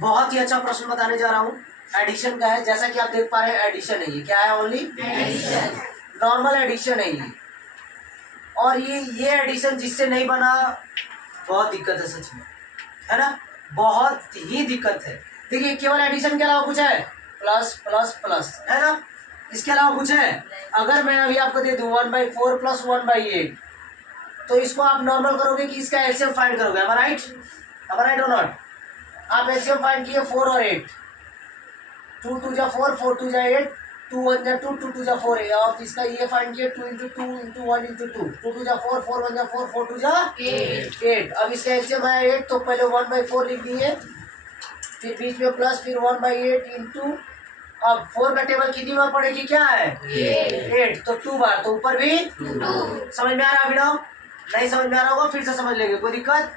बहुत ही अच्छा प्रश्न बताने जा रहा हूँ। एडिशन का है, जैसा कि आप देख पा रहे हैं एडिशन है। ये क्या है? ओनली एडिशन, नॉर्मल एडिशन है ये। और ये एडिशन जिससे नहीं बना, बहुत दिक्कत है सच में, है ना? बहुत ही दिक्कत है। देखिए केवल एडिशन के अलावा कुछ है? प्लस प्लस प्लस, है ना? इसके अलावा कुछ है? अगर मैं अभी आपको दे दूं 1/4 प्लस 1/8, तो इसको आप नॉर्मल करोगे कि इसका एलसीएम फाइंड करोगे? am I right? और नॉट? आप एलसीएम फाइंड किए 4 और 8, 2 2 जा 4, 4 2 जा 8, 2 1 जा 2, 2 2 जा 4 है। और इसका ये फाइंड किए 2 × 2 × 1 × 2, 2 2 जा 4, 4 1 जा 4, 4 2 जा 8। अब इसका एलसीएम है 8, तो पहले 1/4 लिख दिए, फिर बीच में प्लस, फिर 1/8 इंटू, अब 4 का टेबल कितनी बार पड़ेगी? क्या है? 8, तो 2 बार, तो ऊपर भी 2। समझ में आ रहा है अभिनव? नहीं समझ में आ रहा होगा फिर से समझ लेंगे, कोई दिक्कत?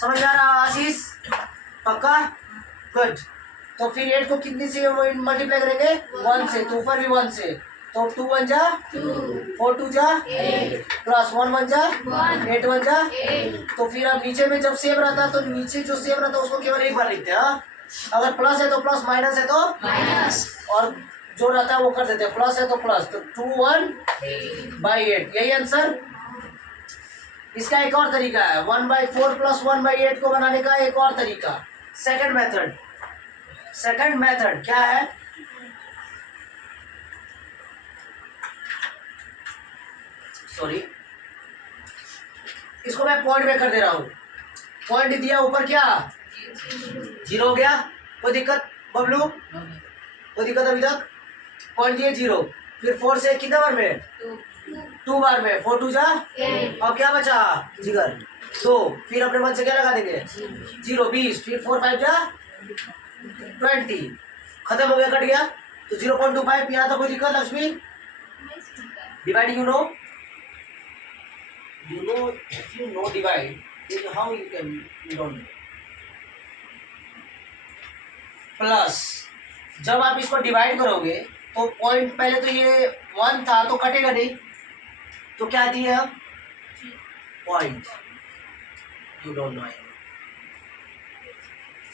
समझ में आ रहा आशीष? पक्का? गुड। तो फिर 8 को कितनी से मल्टीप्लाई करेंगे? 1 से, तो ऊपर भी 1 से, तो 2 1 जा 2, 4 2 जा 8, प्लस 1 1 जा 8 1 जा 8। तो फिर अब नीचे में जब सेम रहता है तो नीचे जो सेम रहता है उसको केवल एक बार लिखते हैं। हाँ? अगर प्लस है तो प्लस, माइनस है तो माइनस, और जो रहता है वो कर देते हैं। प्लस है तो प्लस, तो 2 1/8, यही आंसर। इसका एक और तरीका है, 1/4 प्लस 1/8 को बनाने का एक और तरीका, सेकंड मेथड। सेकंड मेथड क्या है? सॉरी, इसको मैं पॉइंट में कर दे रहा हूं। पॉइंट दिया ऊपर, क्या 0 हो गया? कोई दिक्कत बबलू? कोई दिक्कत अभी तक? पॉइंट दिए 0, फिर 4 से कितने बार में? 2 बार में, 4 2 जा 8, और क्या बचा जिगर? 2, फिर अपने मन से क्या लगा देंगे? 0 20, फिर 4 5 जा 20, खत्म हो गया, कट गया। तो 0.25 यहाँ था। कोई दिक्कत Lakshmi? Divide you know if you know divide, then how you can, you don't know. Plus जब आप इसको डिवाइड करोगे तो पॉइंट, पहले तो ये 1 था तो कटेगा नहीं, तो क्या दिए अब? पॉइंट। यू डोंट नो,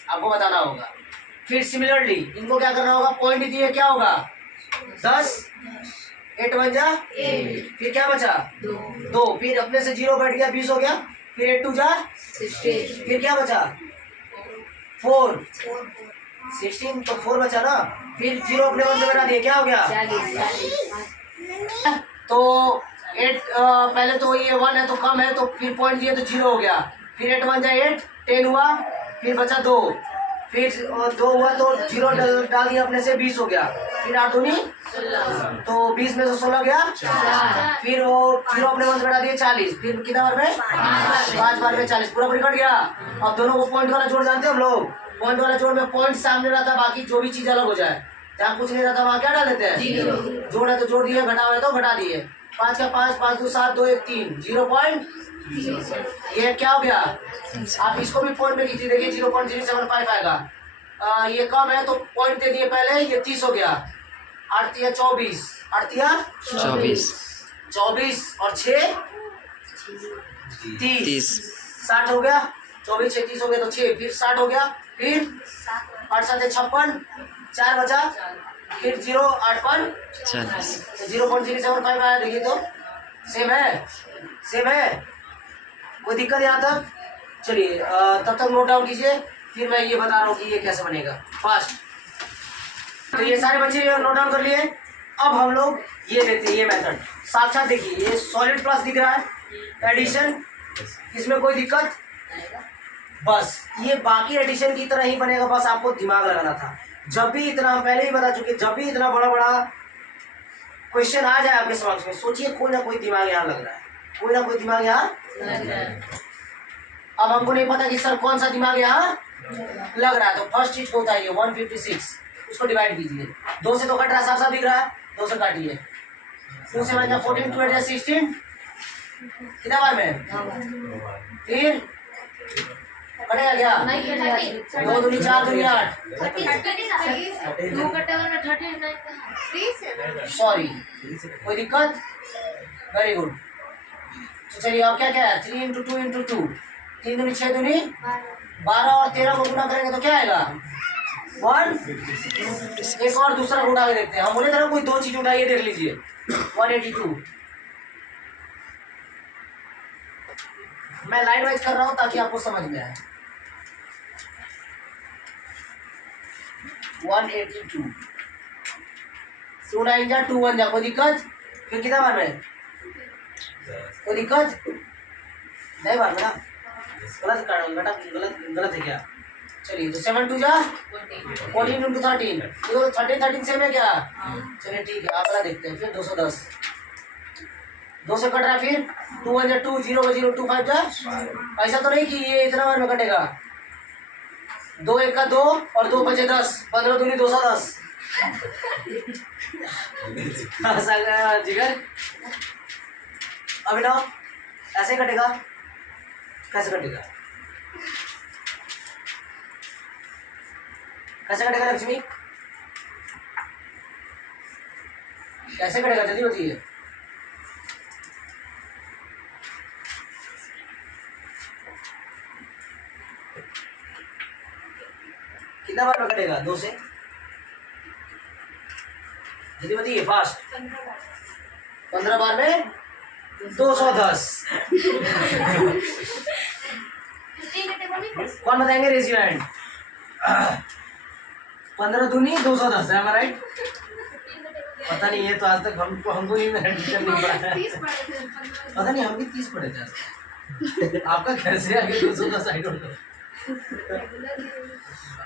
आपको बताना होगा। फिर सिमिलरली इनको क्या करना होगा? पॉइंट दिए, क्या होगा? 10, 8 1 जा 8, फिर क्या बचा? 2, फिर अपने से 0 बैठ गया, 20 हो गया, फिर 8 2 जा 16, फिर क्या बचा? 4 16, तो 4 बचा ना, फिर 0 अपने मन से बना दिए, क्या हो गया? 40। तो 8 पहले तो ये 1 है तो कम है, तो फिर पॉइंट दिए तो 0 हो गया, फिर 8 1 जा 8, 10 हुआ, फिर बचा 2, फिर 2 हुआ तो 0 डाल दिया अपने से, 20 हो गया, फिर 8 दूनी 16, तो 20 में से 16 गया 4, फिर वो 0 अपने मन से बढ़ा दिए 40, फिर कितना बार में? 5 बार में 40, पूरा पूरी कट गया। अब दोनों को पॉइंट वाला जोड़ जानते हैं हम लोग? पॉइंट वाला जोड़ में पॉइंट सामने रहता है, बाकी जो भी चीज अलग हो जाए, जहाँ कुछ नहीं रहता वहाँ क्या डाल देते हैं? जोड़ है तो जोड़ दिए, घटा है तो घटा दिए। 5 का 5, 5 2 7, 2 1 3, 0. ये क्या हो गया? आप इसको भी पॉइंट में कीजिए, देखिए 0.075 आएगा। ये कम है तो पॉइंट दे दिए पहले, ये 30 हो गया, 8 3 24, 8 3 24 और 6 30, 60 हो गया, 24 6 30 हो गया, तो 6, फिर 60 हो गया, फिर 8 7 56, 4 बचा, फिर 0 8 5 0.075 आया। देखिए तो सेम है, सेम है, कोई दिक्कत यहाँ तक? चलिए तब तक नोट डाउन कीजिए, फिर मैं ये बता रहा हूँ कि ये कैसे बनेगा फास्ट। तो ये सारे बच्चे नोट डाउन कर लिए। अब हम लोग ये देखते हैं, ये मेथड साक्षात देखिए, ये सॉलिड प्लस दिख रहा है, एडिशन, इसमें कोई दिक्कत? बस ये बाकी एडिशन की तरह ही बनेगा, बस आपको दिमाग लगाना था। जब भी इतना, हम पहले ही बता चुके, जब भी इतना बड़ा बड़ा क्वेश्चन आ जाए आपके समक्ष में, सोचिए कोई ना कोई दिमाग यहाँ लग रहा है, कोई ना कोई दिमाग यहाँ लग रहा है। अब हमको नहीं पता कि सर कौन सा दिमाग यहाँ लग रहा है, तो फर्स्ट चीज को बताइए 156, उसको डिवाइड कीजिए, 2 से तो कट रहा है, साफ साफ दिख रहा है, 2 से काटिए, 2 से 14, 2 8 16, कितना बार में? फिर कटेगा क्या? 2 दूनी 4 दूनी 8, सॉरी, कोई दिक्कत? Very good. तो चलिए अब क्या क्या है? 3 × 2 × 2, 3 दूनी 6 दूनी 12 और 13 को गुना करेंगे तो क्या आएगा 1। एक और दूसरा उठा के देखते हैं। हम बोले थे ना कोई दो चीज उठाइए, देख लीजिए 182। मैं लाइन वाइज कर रहा हूं ताकि आपको समझ में आए। 182 2 9 जा 2 1 जा, कोई दिक्कत? फिर कितना बार में कोई दिक्कत नहीं बार में ना? गलत गलत है क्या? चलिए तो 7 2 जा 14 इंटू 13, तो 13 सेम है क्या? चलिए ठीक है, अगला देखते हैं। फिर 210 2 से कट रहा है। फिर 2 1 जा 2 0 0 2 5 जा। ऐसा तो नहीं कि ये इतना बार में कटेगा। 2 1 का 2 और 2 बचे 10, 15 दूनी 210। जिगर अभिनव ऐसे कटेगा? कैसे कटेगा? कैसे कटेगा लक्ष्मी? कैसे कटेगा जल्दी बताइए। कितना बार में कटेगा 2 से? जल्दी बताइए फास्ट। 15 बार में 210। कौन बताएंगे? Raise your hand. 15 दूनी 210 है, राइट? पता नहीं, ये तो आज तक हमको नहीं पड़ा है। पता नहीं, हम भी 30 पढ़े थे। आपका कैसे आगे 210? I don't know.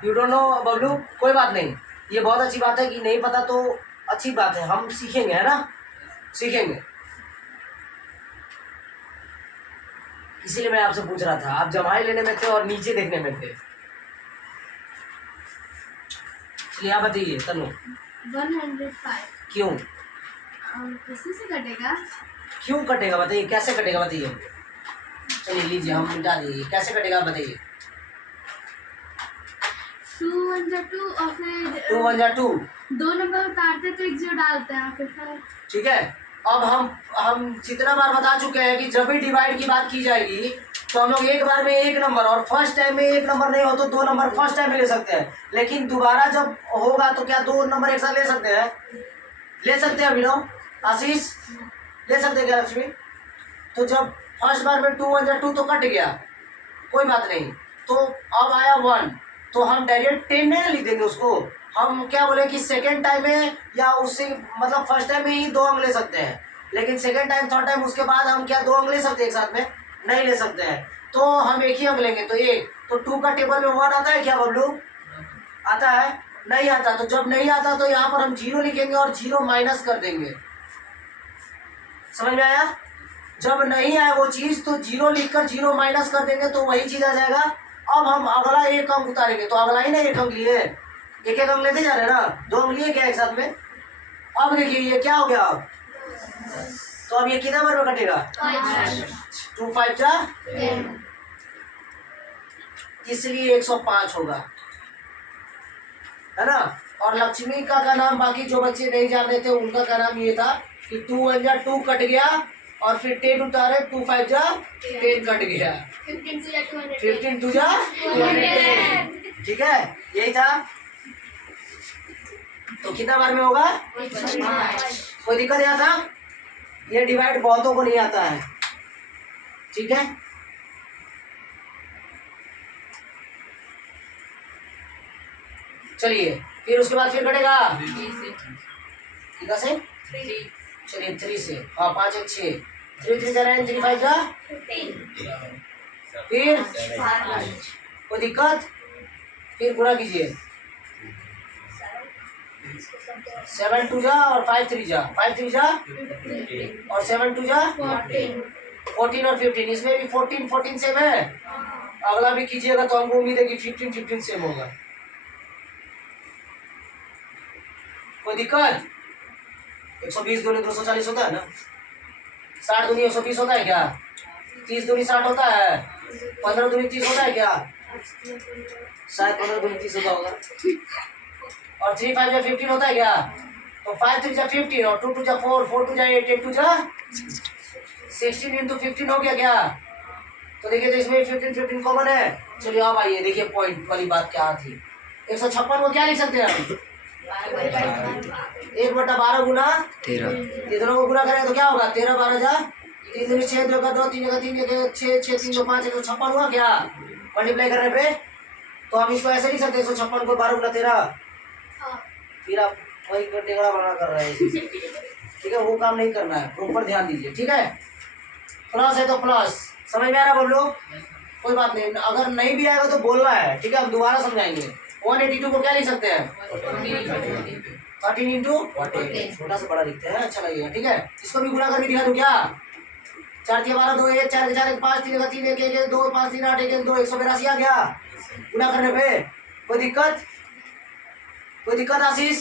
You don't know Bablu? कोई बात नहीं, ये बहुत अच्छी बात है कि नहीं पता तो अच्छी बात है, हम सीखेंगे, है ना? सीखेंगे। इसीलिए मैं आपसे पूछ रहा था, आप जमाई लेने में थे और नीचे देखने में थे। चलिए आप बताइए तनु। 105 क्यों? किसी से कटेगा? क्यों कटेगा बताइए, कैसे कटेगा बताइए। चलिए लीजिए, हम मिटा दीजिए, कैसे कटेगा बताइए। 2 1 जा 2 और फिर 2 1 जा 2, 2 नंबर उतारते तो 1 0 डालते हैं फिर ठीक है। अब हम जितना बार बता चुके हैं कि जब भी डिवाइड की बात की जाएगी तो हम लोग एक बार में एक नंबर, और फर्स्ट टाइम में एक नंबर नहीं हो तो 2 नंबर फर्स्ट टाइम में ले सकते हैं। लेकिन दोबारा जब होगा तो क्या 2 नंबर एक साथ ले सकते हैं? ले सकते हैं अभिनव, आशीष ले सकते हैं क्या लक्ष्मी? तो जब फर्स्ट बार में 2 1 जा 2 तो कट गया, कोई बात नहीं। तो अब आया 1, तो हम डायरेक्ट 10 नहीं लिख देंगे उसको। हम क्या बोले कि सेकेंड टाइम में या उससे मतलब फर्स्ट टाइम में ही 2 अंक ले सकते हैं, लेकिन सेकेंड टाइम थर्ड टाइम उसके बाद हम क्या 2 अंक ले सकते हैं एक साथ में? नहीं ले सकते हैं। तो हम एक ही अंक लेंगे, तो 1। तो 2 का टेबल में 1 आता है क्या बबलू? आता है? नहीं आता। तो जब नहीं आता तो यहाँ पर हम 0 लिखेंगे और 0 माइनस कर देंगे। समझ में आया? जब नहीं आया वो चीज तो 0 लिखकर 0 माइनस कर देंगे तो वही चीज आ जाएगा। अब हम अगला एक अंक उतारेंगे, तो अगला ही ना एक अंक लिए, एक एक अंक लेते जा रहे हैं ना, 2 अंक लिए क्या एक साथ में। अब देखिए ये क्या हो गया अब, तो अब ये कितना नंबर में कटेगा? 2 5 जा, इसलिए 105 होगा, है ना? और लक्ष्मी का नाम बाकी जो बच्चे नहीं जान रहे थे उनका का नाम ये था कि 2 1 जा 2 कट गया और फिर 10 उतारे, 2 5 जा 10 कट गया, 15 2 जा 210। ठीक है, यही था। तो कितना बार में होगा? कोई दिक्कत यहाँ था? ये डिवाइड बहुतों को नहीं आता है, ठीक है। चलिए फिर उसके बाद फिर कटेगा कितना से? चलिए 3 से, हाँ 5 1 6, 3 3 जा 9, 3 5 जा 15। फिर कोई दिक्कत? फिर गुणा कीजिए, 7 2 जा और 5 3 जा, 5 3 जा और 7 2 जा 14 और 15, इसमें भी 14 14 सेम है। अगला भी कीजिएगा तो हमको उम्मीद है कि 15 15 सेम होगा। कोई दिक्कत? 120 दूनी 240 होता है ना, 60 दूनी 120 होता है क्या? 30 दूनी 60 होता है, 15 दूनी 30 होता है क्या? शायद 15 दूनी 30 होता होगा। और 3 5 जा 15 होता है क्या? तो 5 3 जा 15 और 2 2 जा 4, 4 2 जा 8, 8 2 जा 16 इंटू 15 हो गया क्या? तो देखिए तो इसमें 15 15 कॉमन है। चलिए अब आइए देखिए पॉइंट वाली बात क्या थी। 156 को क्या लिख सकते हैं हम? 1/12 गुना 13। ये दोनों को गुना करेंगे तो क्या होगा? 13 12 जा 3 दूनी 6 2 का 2 3 का 3 6 6 3 2 5 156 हुआ क्या? मल्टीप्लाई करने पे तो हम इसको ऐसे लिख सकते हैं 156 को 12 गुना 13। फिर आप वही टेकड़ा बना कर रहे हैं, ठीक है? वो काम नहीं करना है, प्रॉपर ध्यान दीजिए, ठीक है? प्लस है तो प्लस, समझ में आ रहा है बबलू? कोई बात नहीं, अगर नहीं भी आएगा तो बोलना है, ठीक है? हम दोबारा समझाएंगे। 182 को क्या लिख सकते हैं? 13 इंटू छोटा सा बड़ा लिखते हैं, अच्छा लगेगा, ठीक है? इसको भी गुणा करके दिखा दूं क्या? 4 3 12 2 1 4 4 1 5 3 3 1 1 2 5 3 8 1 2 182 आ गया गुणा करने पे। कोई दिक्कत? कोई दिक्कत आशीष?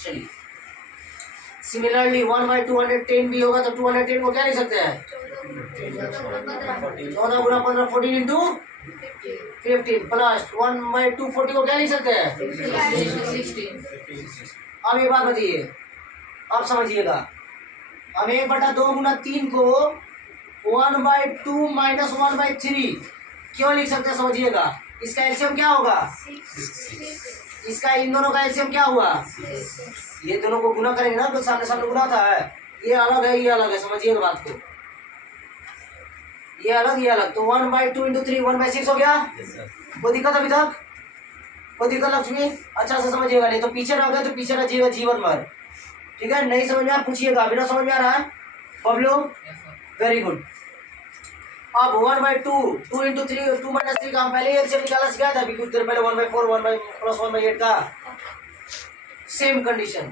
चलिए सिमिलरली 1/210 भी होगा तो 210 को क्या लिख सकते हैं? 14 गुना 15 14 इंटू 15 प्लस 1/240 को क्या लिख सकते हैं? 16। अब एक बात बताइए, अब समझिएगा, हम 1/2 गुना 3 को 1/2 माइनस 1/3 क्यों लिख सकते हैं? समझिएगा, इसका एलसीएम क्या होगा? इसका इन दोनों का एलसीएम क्या हुआ? ये दोनों को गुना करेंगे ना तो सामने सामने गुना था है, ये अलग है ये अलग है, समझिएगा बात को, ये अलग ये अलग। तो 1/2 इंटू 3 1/6 हो गया। कोई दिक्कत अभी तक? कोई दिक्कत लक्ष्मी? अच्छा से समझिएगा, नहीं तो पीछे रह गए तो पीछे रहिएगा जीवन भर, ठीक है? नहीं समझ में आ पूछिएगा, अभी ना समझ में आ रहा है बबलू? Very good. अब 1/2 2 इंटू 3 2 माइनस 3 का हम पहले एलसीएम निकाला सिखाया था अभी कुछ देर पहले। 1/4 1 प्लस 1/8 का सेम कंडीशन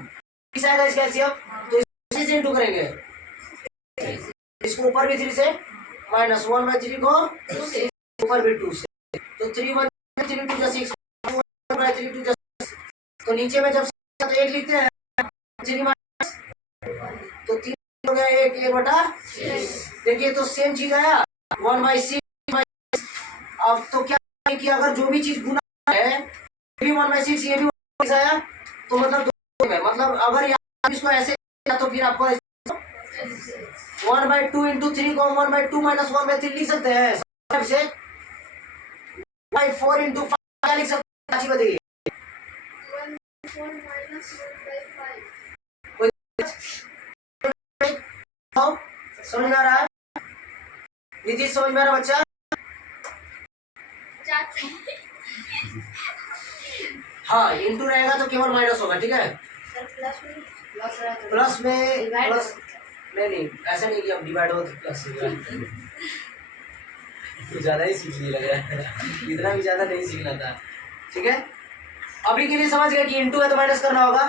किस आएगा इसका एलसीएम? तो इसी से इंटू करेंगे, इसको ऊपर भी 3 से माइनस 1/3 को ऊपर भी 2 से, तो 3/3 इंटू 6 1/3 इंटू 6, तो नीचे में जब तो 1 लिखते हैं 3 माइनस तो 3 हो गया 1/6। देखिए तो सेम चीज आया 1/6। अब तो क्या है कि अगर जो भी चीज गुना है ये भी 1/6 ये भी 1/6 आया तो मतलब दो में, मतलब अगर आप इसको ऐसे तो फिर आपको 1/2 इंटू 3 को 1/2 माइनस 1/3 लिख सकते हैं। से 1/4 इंटू 5 क्या लिख सकते हैं? अच्छी बताइए। 1/4 माइनस 1/5। समझ में आ रहा है? नीतीश समझ में आ रहा बच्चा? हाँ इंटू रहेगा तो केवल माइनस होगा, ठीक है? प्लस में प्लस नहीं ऐसा नहीं कि अब डिवाइड हो तो प्लस तो ज़्यादा ही सीखने लग रहा है, इतना भी ज़्यादा नहीं सीखना था, ठीक है? अभी के लिए समझ गए कि इंटू है तो माइनस करना होगा।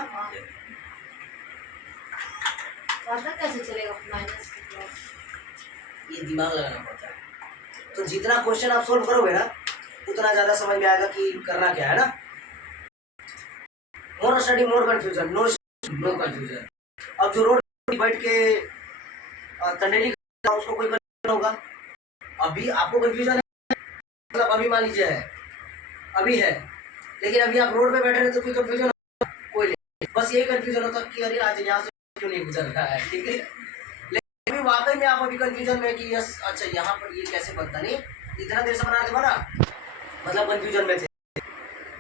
कैसे चलेगा माइनस? ये दिमाग लगाना पड़ता है, तो जितना क्वेश्चन आप सोल्व करोगे ना उतना ज़्यादा समझ में आएगा कि करना क्या है ना। More study more confusion, no confusion. अब जो रोड डिवाइड के तंडेली उसको कोई कंफ्यूजन होगा? अभी आपको कंफ्यूजन है, मतलब अभी मान लीजिए है अभी है, लेकिन अभी आप रोड पे बैठे रहे तो कोई कंफ्यूजन कोई नहीं, बस यही कंफ्यूजन होता कि अरे आज यहाँ से क्यों नहीं गुजर रहा है, ठीक है? लेकिन वाकई में आप अभी कंफ्यूजन में कि यस अच्छा यहाँ पर ये कैसे बनता, नहीं इतना देर से बना थे बना, मतलब कंफ्यूजन में थे।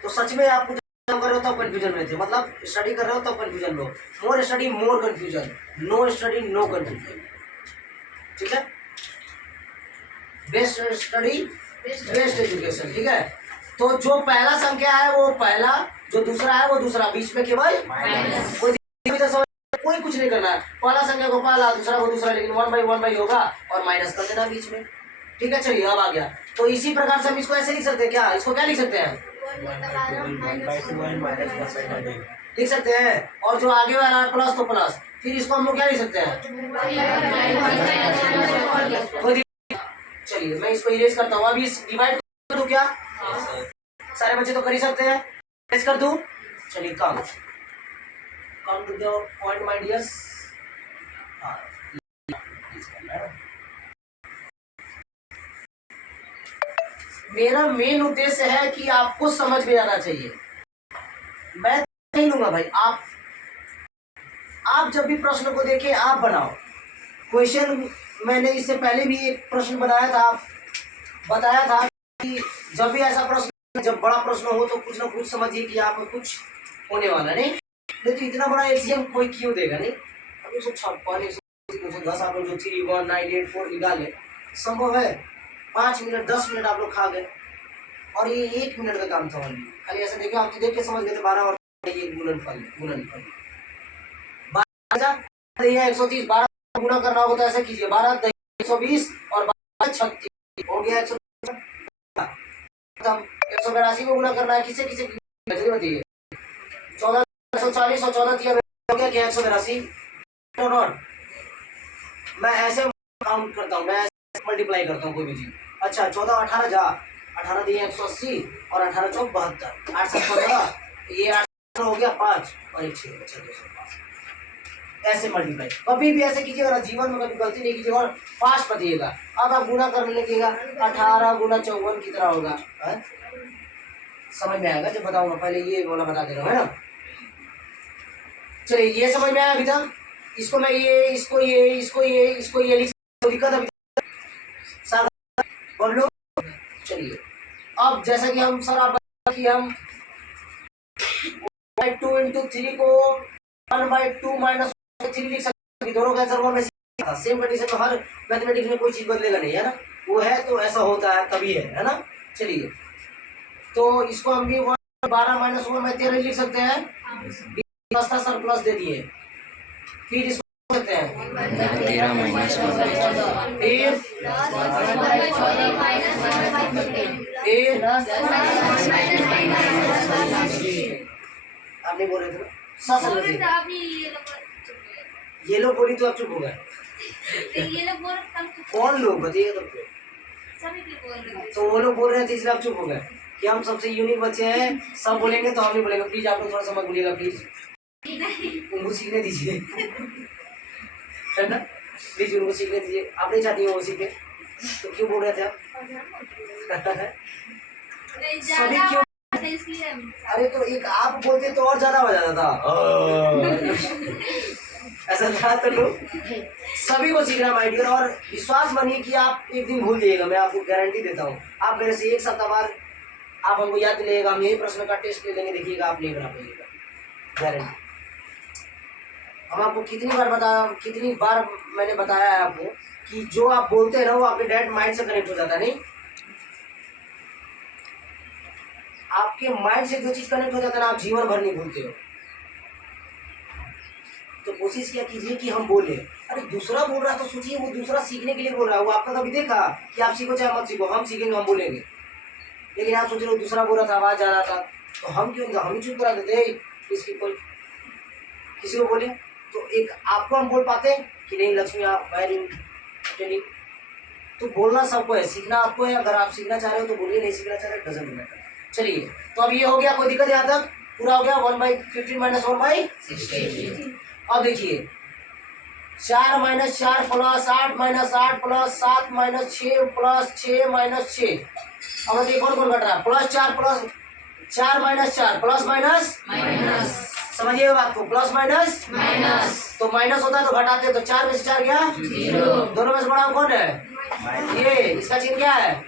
तो सच में आप कुछ काम कर रहे हो तब कंफ्यूजन में थे, मतलब स्टडी कर रहे हो तब कंफ्यूजन में हो। More study more confusion, no study no confusion, ठीक है? बेस्ट स्टडी बेस्ट एजुकेशन, ठीक है? तो जो पहला संख्या है वो पहला, जो दूसरा है वो दूसरा, बीच में केवल कोई कुछ नहीं करना है। पहला संख्या को पहला, दूसरा को दूसरा, लेकिन 1/1 होगा और माइनस कर देना बीच में, ठीक है? चलिए अब आ गया। तो इसी प्रकार से हम इसको ऐसे लिख सकते हैं क्या? इसको क्या लिख सकते हैं? लिख सकते हैं, और जो आगे वाला प्लस तो प्लस, फिर इसको हम लोग क्या लिख सकते हैं? चलिए मैं इसको इरेज करता हूँ, अभी इस डिवाइड कर दूं क्या? सारे बच्चे तो कर ही सकते हैं, इरेज कर दूं? चलिए come to the point my dears. मेरा मेन उद्देश्य है कि आपको समझ में आना चाहिए, मैं नहीं लूंगा भाई। आप जब भी प्रश्न को देखें आप बनाओ क्वेश्चन। मैंने इससे पहले भी एक प्रश्न बनाया था, आप बताया था कि जब भी ऐसा प्रश्न, जब बड़ा प्रश्न हो तो कुछ ना कुछ समझिए कि यहाँ पर कुछ होने वाला नहीं तो इतना बड़ा एलसीएम कोई क्यों देगा नहीं। अब 156 110 आप लोग जो 31984 निकाले संभव है 5 मिनट 10 मिनट आप लोग खा गए और ये 1 मिनट का काम था ओनली। खाली ऐसे देखे आप तो देख के समझ गए थे 12 और ये गुणनफल 130 12 गुना करना होता है ऐसे कीजिए 12 120 और 12 36 हो गया 182 को गुना करना है किसे किसे बताइए 14 140 और 14 हो गया क्या 182 नॉट। मैं ऐसे काउंट करता हूँ, मैं ऐसे मल्टीप्लाई करता हूँ कोई भी चीज। अच्छा 14 18 जा 18 दिए 180 और 18 चौक 72 8 7 15 ये 8 हो गया 5 और एक 6 अच्छा 205 ऐसे मल्टीप्लाई। कभी भी ऐसे कीजिएगा ना जीवन में, कभी गलती नहीं कीजिएगा और फास्ट बताइएगा। अब आप गुना करने लगेगा 18 गुना 54 कितना होगा समझ में आएगा जब बताऊंगा। पहले ये वाला बता दे रहा हूँ है ना। चलिए ये समझ में आया अभी तक। इसको मैं ये इसको ये लिख दिक्कत अभी और लोग। चलिए अब जैसा कि हम सर आप कि हम 2 into 3 को 1/2 माइनस 3 लिख सकते हैं। दोनों का आंसर वन में सेम कंडीशन में हर मैथमेटिक्स में कोई चीज बदलेगा नहीं है ना, वो है तो ऐसा होता है तभी है ना। चलिए तो इसको हम भी 12 माइनस 1 में 13 लिख सकते हैं। सर प्लस दे दिए फिर इसको सकते हैं 13 माइनस फिर आप नहीं बोल रहे थे ना सर ये लोग बोली तो आप चुप हो गए। कौन लोग बताइए तो वो लोग बोल रहे थे इसलिए आप चुप हो गए कि हम सबसे यूनिक बच्चे हैं, सब बोलेंगे तो हम नहीं बोलेंगे। प्लीज आप लोग थोड़ा सा मत बोलिएगा प्लीज, उनको सीखने दीजिए है ना। प्लीज उनको सीखने दीजिए, आप नहीं चाहती हो वो सीखे तो क्यों बोल रहे थे आप सभी क्यों? अरे तो एक आप बोलते तो और ज्यादा हो जाता था ऐसा था तो लोग सभी को सीखना माय डियर। और विश्वास मानिए कि आप एक दिन भूल जाइएगा, मैं आपको गारंटी देता हूँ। आप मेरे से एक सप्ताह बाद आप हमको याद दिलाइएगा, हम यही प्रश्न का टेस्ट ले लेंगे, देखिएगा आप नहीं बना पाइएगा गारंटी। हम आपको कितनी बार मैंने बताया है आपको कि जो आप बोलते हैं ना वो आपके डायरेक्ट माइंड से कनेक्ट हो जाता है। नहीं आपके माइंड से जो चीज कनेक्ट हो जाता है ना आप जीवन भर नहीं भूलते हो। तो कोशिश क्या कीजिए कि हम बोले। अरे दूसरा बोल रहा है तो सोचिए वो दूसरा सीखने के लिए बोल रहा है। वो आपका कभी देखा कि आप सीखो चाहे मत सीखो, हम सीखेंगे हम बोलेंगे। लेकिन आप सोच रहे हो दूसरा बोल रहा था आवाज आ रहा था तो हम क्यों हम ही चुप करा देते इसकी कोई किसी को बोले तो एक आपको हम बोल पाते कि नहीं लक्ष्मी आप टेलिंग। तो बोलना सबको है, सीखना आपको है। अगर आप सीखना चाह रहे हो तो बोलिए, नहीं सीखना चाह रहे डजंट मैटर। चलिए तो अब ये हो गया, कोई दिक्कत यहाँ तक पूरा हो गया 1/15 माइनस 1/16। अब देखिए 4 minus 4 plus 8 minus 8 plus 7 minus 6 plus 6 minus 6। अब देखिए कौन कट रहा है plus 4 plus 4 minus 4 plus minus समझिए बात को, प्लस माइनस तो माइनस होता है तो घटाते तो 4 में से 4 गया 0। दोनों में से बड़ा कौन है ये, इसका चिन्ह क्या है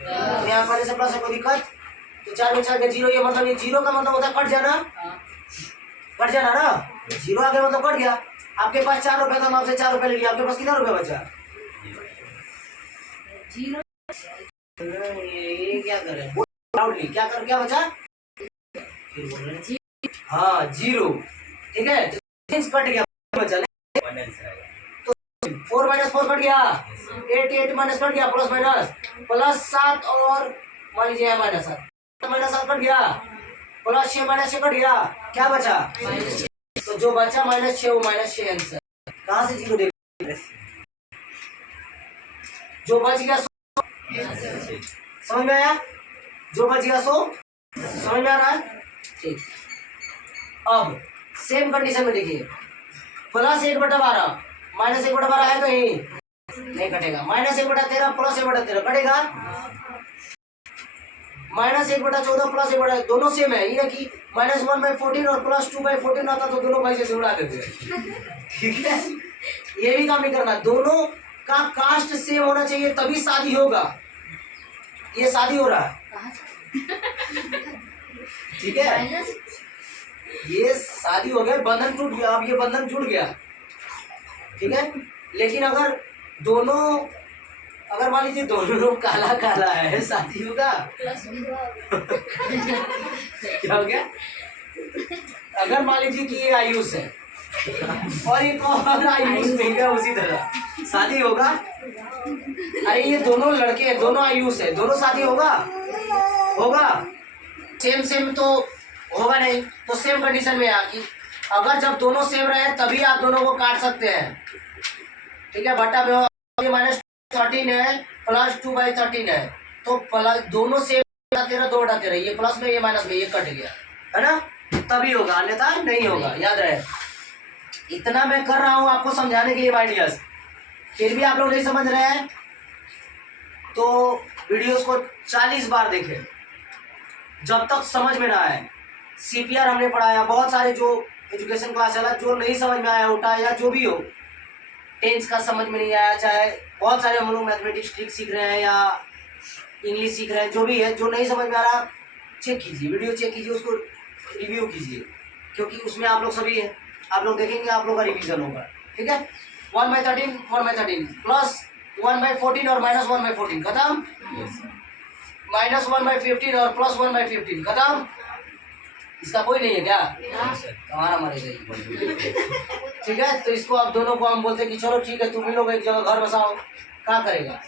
यहाँ पर से प्लस है, कोई दिक्कत। तो 4 में 4 गया 0। ये मतलब ये 0 का मतलब होता है कट जाना ना। 0 आ गया मतलब कट गया। आपके पास 4 रुपए था, हम आपसे 4 रुपए ले लिया, आपके पास कितना रुपया बचा 0। ये क्या करें लाउडली क्या बचा हाँ 0 ठीक है। कट गया बचा तो 4 माइनस 4 कट गया 8 माइनस कट गया प्लस 7 और मान लीजिए माइनस 7 कट गया प्लस 6 माइनस 6 कट गया क्या बचा तो जो बचा -6 वो -6 आंसर। कहाँ से 0 देख जो बच गया समझ में आया, जो बच गया सो समझ में आ रहा है ठीक। अब सेम कंडीशन में देखिए प्लस 1/12 माइनस 1/12 है कहीं नहीं कटेगा। -1/13 प्लस 1/13 कटेगा। -1/14 प्लस 1/14 दोनों सेम है। ये कि -1/14 और प्लस 2/14 आता तो दोनों भाई से उड़ा देते ठीक है। ये भी काम नहीं करना, दोनों का कास्ट सेम होना चाहिए तभी शादी होगा। ये शादी हो रहा है, कहाँ से? ठीक है, माइनस ये शादी हो गया, बंधन टूट गया, अब ये बंधन जुड़ गया, ठीक है। लेकिन अगर दोनों, अगर मान लीजिए दोनों काला काला है, शादी होगा? प्लस क्या हो गया? अगर मान लीजिए कि ये आयुष है और एक और आयुष नहीं है, उसी तरह शादी होगा? अरे ये दोनों लड़के हैं, दोनों आयुष है, दोनों शादी होगा? होगा? सेम सेम तो होगा नहीं, तो सेम कंडीशन में है कि अगर जब दोनों सेम रहे तभी आप दोनों को काट सकते हैं, ठीक है। बटा में -13 है प्लस 2/13 है, तो प्लस दोनों सेम 2/13 ये प्लस में ये माइनस में ये कट गया, है ना, तभी होगा, अन्यथा नहीं होगा, याद रहे। इतना मैं कर रहा हूं आपको समझाने के लिए आइडियाज, फिर भी आप लोग नहीं समझ रहे हैं तो वीडियोस को 40 बार देखें जब तक समझ में ना आए। CPR हमने पढ़ाया, बहुत सारे जो एजुकेशन क्लास चला, जो नहीं समझ में आया उठा या जो भी हो, टेंस का समझ में नहीं आया, चाहे बहुत सारे हम लोग मैथमेटिक्स ट्रिक सीख रहे हैं या इंग्लिश सीख रहे हैं, जो भी है, जो नहीं समझ में आ रहा चेक कीजिए, वीडियो चेक कीजिए, उसको रिव्यू कीजिए, क्योंकि उसमें आप लोग सभी हैं, आप लोग देखेंगे, आप लोग का रिवीजन होगा, ठीक है। 1/13 प्लस 1/14 और -1/14 खत्म, -1/15 और प्लस 1/15 खत्म। इसका कोई नहीं है क्या? हमारा मरेगा, ठीक है। तो इसको आप दोनों को हम बोलते हैं कि चलो ठीक है, तुम ही लोग एक जगह घर बसाओ, क्या करेगा,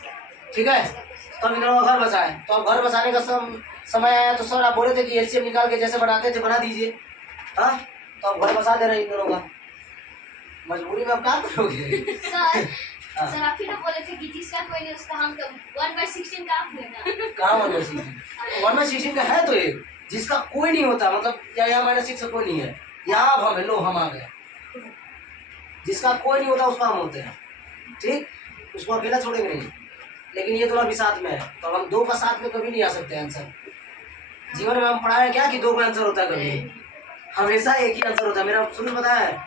ठीक है। तो हम इन लोगों का घर बसाए, तो अब घर बसाने का समय आया, तो सर आप बोले थे कि LCM निकाल के जैसे बनाते थे बना दीजिए, हाँ, तो अब घर बसा दे रहे हैं इन दोनों का, मजबूरी में अब क्या करोगे? सर सर आप ही तो बोले थे कि जिसका कोई नहीं उसका हम 1/16 का आप लेना। कहाँ 1/16 का है, तो ये जिसका कोई नहीं होता, मतलब यहाँ -6 का कोई नहीं है, यहाँ अब हम लो हम आ गए, जिसका कोई नहीं होता उसका हम होते हैं, ठीक, उसको अकेला छोड़ेंगे नहीं। लेकिन ये दोनों भी साथ में है, तो हम दो का साथ में कभी नहीं आ सकते आंसर। जीवन में हम पढ़ाया क्या कि दो का आंसर होता है, कभी हमेशा एक ही आंसर होता है। मेरा शुरू में बताया है,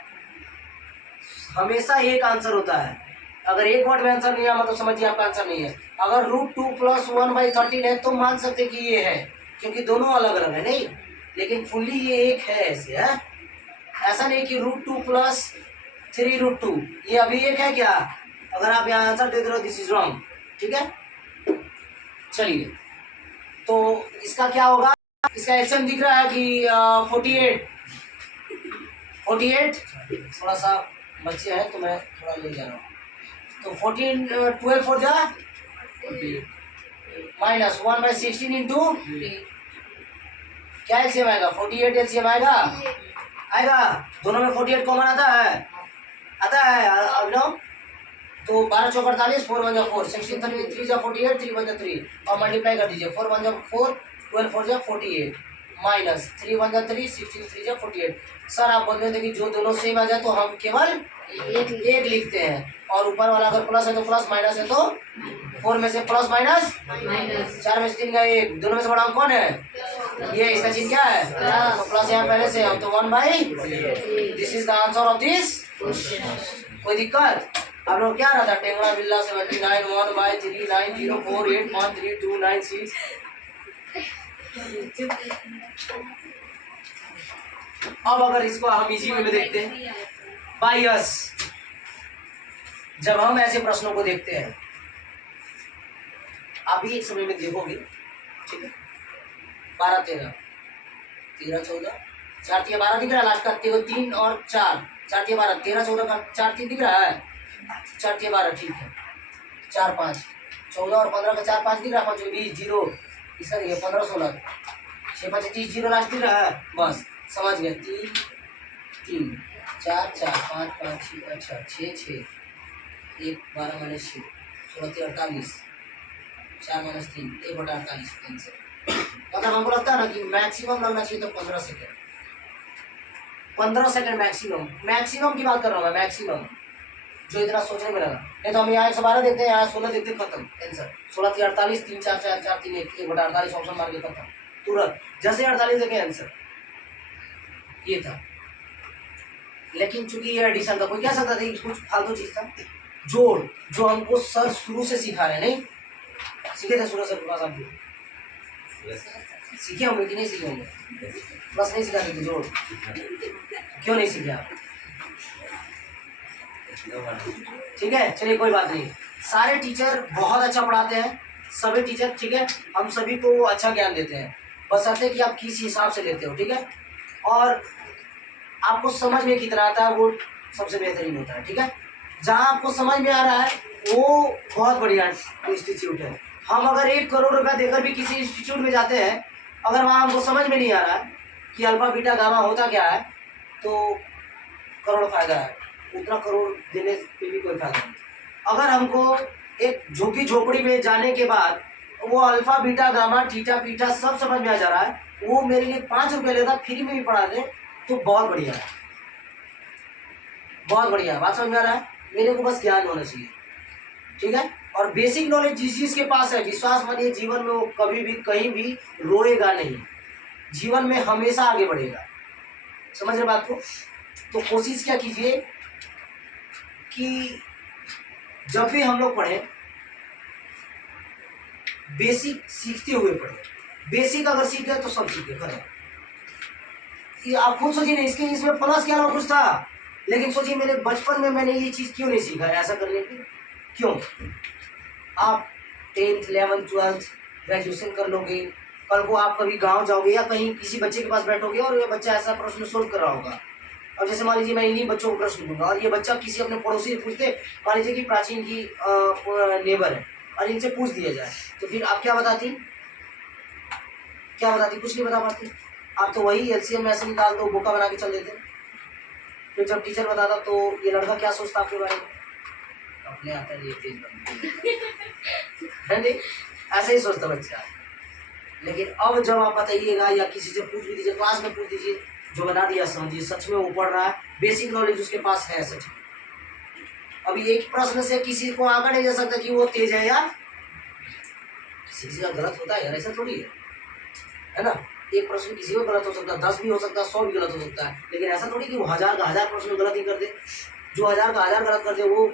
हमेशा एक आंसर होता है। अगर एक वर्ड में आंसर नहीं आया तो समझिए आपका आंसर नहीं है। अगर √2 + 1/13 है तो मान सकते कि ये है, क्योंकि दोनों अलग अलग है, नहीं, लेकिन फुल्ली ये एक है, ऐसे है, ऐसा नहीं कि √2 + 3√2 ये अभी एक है क्या? अगर आप यहाँ आंसर दे दो दिस इज रॉन्ग, ठीक है। चलिए, तो इसका क्या होगा, इसका एलसीएम दिख रहा है कि 48 थोड़ा सा बच्चे हैं तो मैं थोड़ा ले जा रहा हूँ। तो 12 4 जा -1/16 इंटू क्या एलसीएम आएगा, 48 एलसीएम आएगा, दोनों में 48 कॉमन आता है अभिनव। तो 12 चौक 48, 4 1 4, 16 3 जा 48, 3 1 3 और मल्टीप्लाई कर दीजिए, 4 1 4, 12 4 जा 48 माइनस 3 1 3, 16 3 जा 48। सर आप बोलते थे कि जो दोनों सेम आ जाए तो हम केवल एक लिखते हैं, और ऊपर वाला अगर प्लस है तो प्लस, माइनस है तो 4 में से प्लस माइनस, 4 में से 3 का 1, दोनों में से बड़ा अंक कौन है, ये, इसका चिन्ह क्या है, तो प्लस यहाँ पहले से है, तो 1/, this is the answer of this. कोई दिक्कत? आप लोग क्या रहा था, टेंगड़ा बिल्ला 79 1/3904853296। अब अगर इसको हम इजी वे में देखते हैं, बायस, जब हम ऐसे प्रश्नों को देखते हैं, आप भी एक समय में देखोगे, ठीक है, 12 13 13 14 4 3 12 दिख रहा है, लास्ट का 3 और 4 4 3 12 13 14 का 4 3 दिख रहा है, 4 3 12 ठीक है, 4 5 14 और 15 का 4 5 दिख रहा है, 5 20 0, इसका देखिए 15 16 6 5 30 0 लास्ट दिख रहा है, बस समझ गए, 3 3 4 4 5 5 6 अच्छा 6 6 1 12 - 6 16 3 48 4 - 3 1/48 आंसर। मतलब हमको लगता है ना कि मैक्सिमम लगना चाहिए तो 15 सेकेंड, 15 सेकेंड मैक्सिमम की बात कर रहा हूँ मैं, मैक्सिमम जो इतना सोचने में लगा। नहीं तो हम यहाँ 112 देखते हैं, यहाँ 16 देखते, खत्म आंसर। 16 3 48 3 4 4 4 3 1 1/48 ऑप्शन मार के खत्म तुरंत, जैसे 48 देखे आंसर, ये था। लेकिन चूंकि ये एडिशन था, कोई कह सकता था कि कुछ फालतू चीज था, जोड़, जो हमको सर शुरू से सिखा रहे, नहीं सीखे थे शुरू से, सीखे होंगे कि नहीं सीखे होंगे? बस नहीं सिखा देते जोड़, क्यों नहीं सीखे आप? ठीक है, चलिए कोई बात नहीं। सारे टीचर बहुत अच्छा पढ़ाते हैं, सभी टीचर, ठीक है, हम सभी को अच्छा ज्ञान देते हैं, बशर्ते कि आप किस हिसाब से लेते हो, ठीक है, और आपको समझ में कितना आता है वो सबसे बेहतरीन होता है, ठीक है। जहाँ आपको समझ में आ रहा है वो बहुत बढ़िया इंस्टीट्यूट है। हम अगर 1 करोड़ रुपया देकर भी किसी इंस्टीट्यूट में जाते हैं, अगर वहाँ हमको समझ में नहीं आ रहा है कि अल्फा बीटा गामा होता क्या है, तो करोड़ फायदा है, उतना करोड़ देने पे भी कोई फायदा नहीं। अगर हमको एक झुग्गी झोपड़ी में जाने के बाद वो अल्फा बीटा गामा थीटा पीटा सब समझ में आ जा रहा है, वो मेरे लिए 5 रुपये लेता, फ्री में भी पढ़ा दे, तो बहुत बढ़िया है, बहुत बढ़िया। बात समझ में आ रहा है? मेरे को बस ज्ञान होना चाहिए, ठीक है। और बेसिक नॉलेज जिस चीज के पास है, विश्वास मानिए जीवन में वो कभी भी कहीं भी रोएगा नहीं, जीवन में हमेशा आगे बढ़ेगा। समझ रहे बात को? तो कोशिश क्या कीजिए कि जब भी हम लोग पढ़ें, बेसिक सीखते हुए पढ़ें। बेसिक अगर सीख गए तो सब सीख गए, खत्म। ये आप खुद सोचिए नहीं, इसमें प्लस क्या ना कुछ था, लेकिन सोचिए मेरे बचपन में मैंने ये चीज़ क्यों नहीं सीखा है, ऐसा करने की क्यों? आप 10th 11th 12th ग्रेजुएशन कर लोगे, कल को आप कभी गांव जाओगे या कहीं किसी बच्चे के पास बैठोगे और ये बच्चा ऐसा प्रश्न सोल्व कर रहा होगा। अब जैसे मान लीजिए मैं इन्हीं बच्चों को प्रश्न दूंगा और ये बच्चा किसी अपने पड़ोसी से पूछते, मान लीजिए कि प्राचीन की नेबर है और इनसे पूछ दिया जाए, तो फिर आप क्या बताती? कुछ नहीं बता पाती। आप तो वही एलसीएम ऐसे निकाल दो, बोका बना के चल देते। फिर जब टीचर बताता तो ये लड़का क्या सोचता आपके बारे में? अपने आता है ये तेज है नहीं, ऐसे ही सोचता बच्चा। लेकिन अब जब आप बताइएगा या किसी से पूछ भी दीजिए, क्लास में पूछ दीजिए, जो बना दिया समझिए सच में वो पढ़ रहा है, बेसिक नॉलेज उसके पास है सच में। अभी एक प्रश्न से किसी को आंका नहीं जा सकता कि वो तेज है या किसी का गलत होता है यार, ऐसा थोड़ी है ना। एक प्रश्न किसी को गलत हो सकता है, 10 भी हो सकता है, 100 भी गलत हो सकता है, लेकिन ऐसा थोड़ी कि वो 1000 का 1000 प्रश्न गलत ही कर दे। जो 1000 का 1000 गलत कर दे वो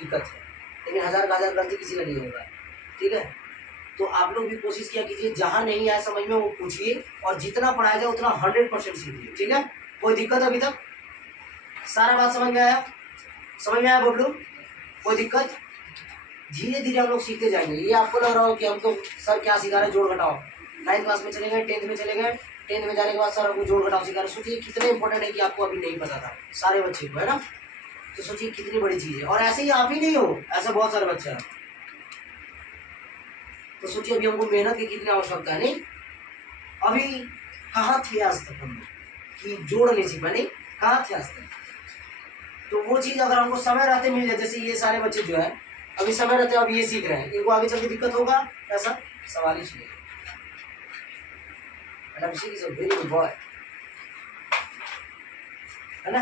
दिक्कत है, लेकिन 1000 का 1000 गलती किसी का नहीं होगा, ठीक है। तो आप लोग भी कोशिश किया कीजिए, जहाँ नहीं आया समझ में वो पूछिए और जितना पढ़ाया जाए उतना 100% सीखिए, ठीक है। कोई दिक्कत अभी तक? सारा बात समझ में आया? समझ में आया बबलू? कोई दिक्कत? धीरे धीरे हम लोग सीखते जाएंगे। ये आपको लग रहा हो कि हमको सर क्या सिखा रहे, जोड़ घटाओ। 9th क्लास में चले गए, 10th में चले गए, 10th में जाने के बाद सर आपको जोड़ घटाओ सिखा रहे। सोचिए कितने इंपॉर्टेंट है कि आपको अभी नहीं पता था सारे बच्चे को, है ना। तो सोचिए कितनी बड़ी चीज़ है, और ऐसे ही आप ही नहीं हो, ऐसे बहुत सारे बच्चे हैं। तो सोचिए अभी हमको मेहनत की कितनी आवश्यकता है, नहीं? अभी कहाँ थे आज तक हम कि जोड़ नहीं सीखा, नहीं? कहाँ थे आज तक? तो वो चीज़ अगर हमको समय रहते मिल जाए, जैसे ये सारे बच्चे जो है अभी समय रहते अब ये सीख रहे हैं, इनको आगे चल के दिक्कत होगा? ऐसा सवाल ही नहीं। Abhishek is a very good boy, है ना।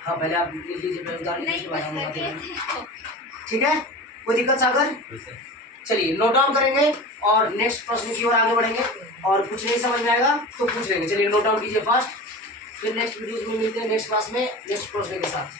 हाँ पहले आप लिख लीजिए, पहले उतार लीजिए, ठीक है। कोई दिक्कत सागर? चलिए नोट डाउन करेंगे और नेक्स्ट प्रश्न की ओर आगे बढ़ेंगे, और कुछ नहीं समझ में आएगा तो पूछ लेंगे। चलिए नोट डाउन कीजिए फास्ट, फिर नेक्स्ट वीडियोज में मिलते हैं नेक्स्ट क्लास में नेक्स्ट प्रश्न के साथ।